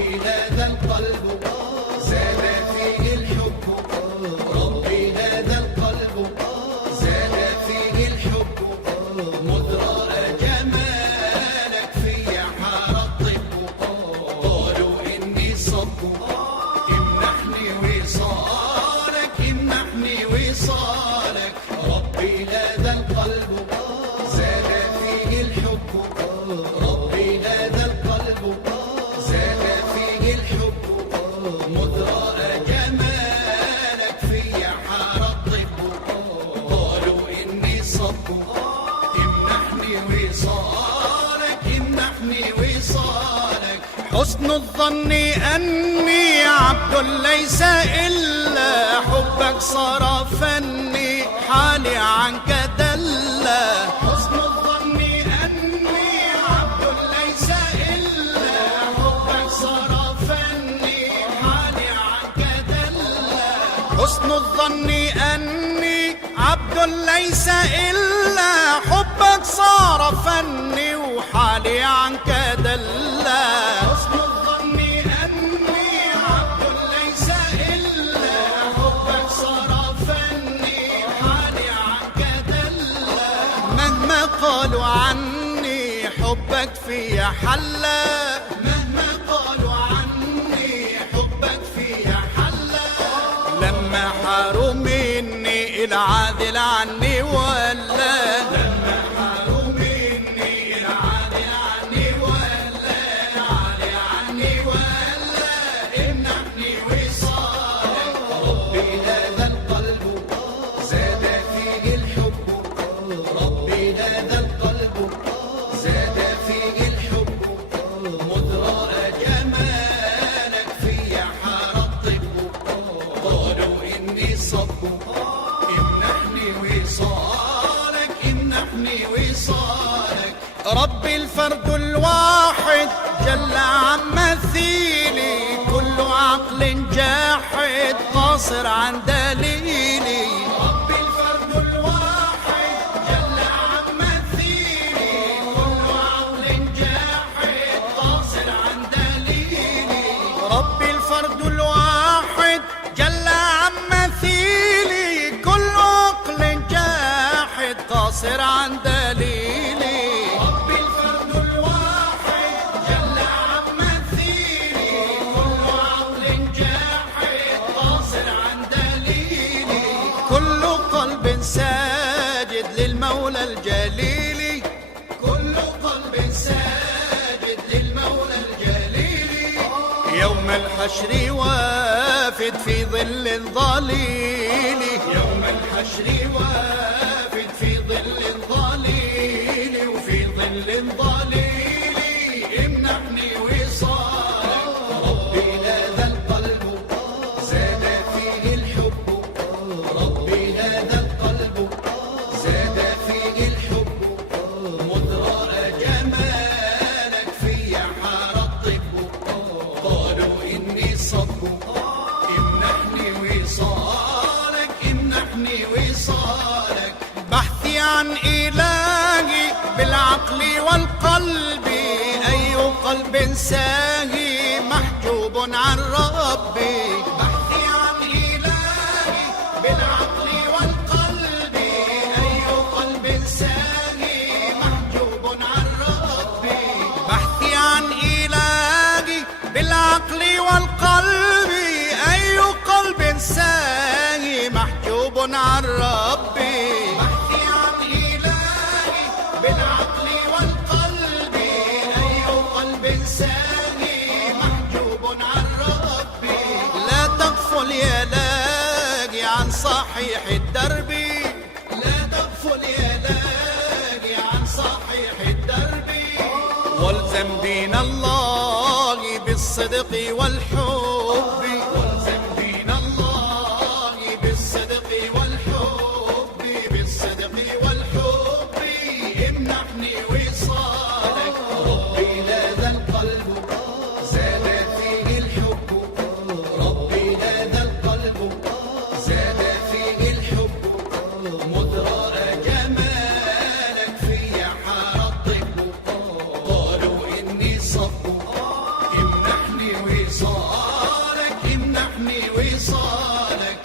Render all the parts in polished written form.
ربي هذا القلب زاد فيه الحب، ربي هذا القلب زاد فيه الحب، مذ رأى جمالك في حار الطب، قالوا إني صب، امنحني وصالك امنحني وصالك، ربي هذا القلب زاد فيه الحب، ربي هذا القلب زاد فيه الحب، مذ رأى جمالك في حار الطب، قالوا إني صب، امنحني وصالك امنحني وصالك، حسن الظن أني عبد ليس إلا حبك صار فني حالي عنك دلا، حسن الظن أني عبد ليس إلا حبك صار فني حالي عنك دلا، حسن الظن أني عبد ليس إلا حبك صار فني وحالي عنك دلا، حسن الظن أني عبد ليس إلا حبك صار فني حالي عنك دلا، مهما قالوا عني حبك في حلا، مهما قالوا عني حبك في حلا، لما حاروا مني العادل عني ولا، لما حاروا مني العادل عني ولا، العادل عني ولا، امنحني وصالك، ربي هذا القلب زاد فيه الحب، ربي هذا القلب زاد فيه الحب، مذ رأى جمالك في حار الطب، قالوا إني صب، امنحني وصالك امنحني وصالك، ربي الفرد الواحد جل عن مثيلي، كل عقل جاحد قاصر عن دليلي، ربي الفرد الواحد جل عن مثيلي، كل عقل جاحد قاصر عن دليلي، ربي الفرد الواحد جل عن مثيلي، كل عقل جاحد قاصر عن دليلي، ربي الفرد الواحد جل عن مثيلي، كل عقل جاحد قاصر عن دليلي، كل قلب ساجد للمولى الجليل، كل قلب ساجد للمولى الجليل، يوم الحشر وافد في ظل الظليل، يوم الحشر وافد في ظل الظليل، وفي ظل الظليل امنحني وصالك، ربي هذا القلب زاد فيه الحب، ربي هذا القلب زاد فيه الحب، مذ رأى جمالك في حار الطب، قالوا إني صب، امنحني وصالك امنحني وصالك، بحثي عن إلهي بالعقل والقلب، أي قلب ساهي محجوب عن ربي، بحثي عن إلهي بالعقل والقلب، أي قلب ساهي محجوب عن ربي، بحثي عن إلهي بالعقل والقلب، أي قلب ساهي محجوب عن ربي، بحثي عن إلهي بالعقل والقلب، أي قلب ساهي محجوب عن ربي، لا تغفل يا لاقي عن صحيح الدرب، لا تغفل يا لاقي عن صحيح الدرب، والزم دين الله بالصدق والحب، والزم دين الله بالصدق والحب، بالصدق والحب، امنحني وصالك، ربي هذا القلب زاد فيه الحب، ربي هذا القلب زاد فيه الحب، مذ رأى جمالك في حار الطب، قالوا إني صب، امنحني وصالك، امنحني وصالك.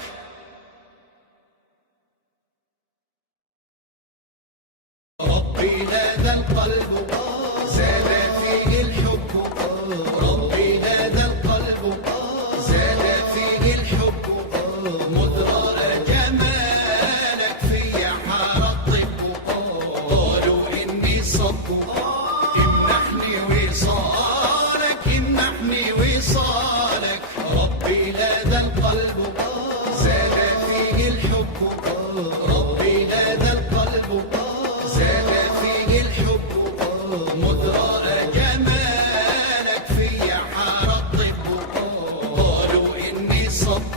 ربي هذا القلب زاد فيه الحب، ربي هذا القلب زاد فيه الحب، مذ رأى جمالك في حار الطب، قالوا إني صب، امنحني وصالك، امنحني وصالك. ربي هذا القلب زاد فيه الحب، ربي هذا القلب زاد فيه الحب، مذ رأى جمالك في حار الطب، قالوا إني صب،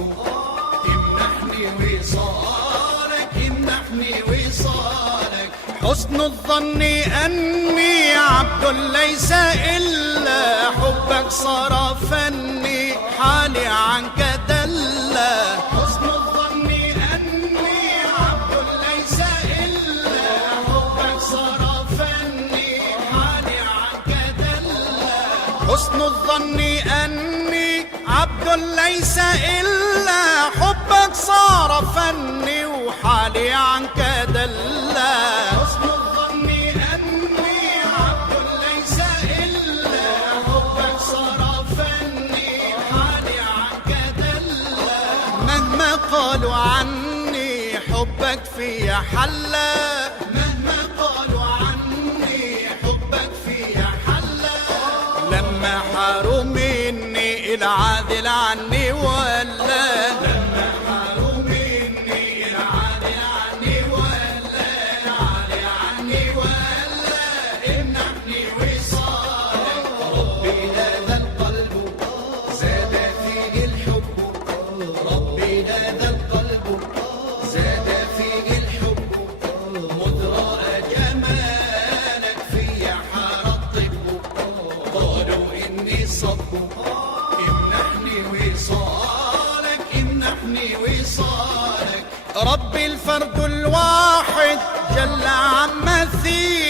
امنحني وصالك، امنحني وصالك. حسن الظن أني عبد ليس إلا حبك صرفني، حالي عنك دلا. حسن الظن أني عبد ليس إلا حبك صرفني، حالي عنك دلا. حسن الظن أني عبد ليس إلا حبك صرفني، وحالي عنك دلا. حسن الظن أني عبد ليس إلا حبك صرفني، حالي عنك دلا. مهما قالوا عني حبك في حلا، مهما قالوا عني حبك في حلا. لما حاروا مني العادل عني ولا، لما حاروا مني العادل عني ولا، العادل عني ولا، امنحني وصالك. ربي هذا القلب زاد فيه الحب، ربي هذا القلب زاد فيه الحب، مذ رأى جمالك في حار الطب، قالوا إني صب، امنحني وصالك، امنحني وصالك. ربي الفرد الواحد جل عن مثيل.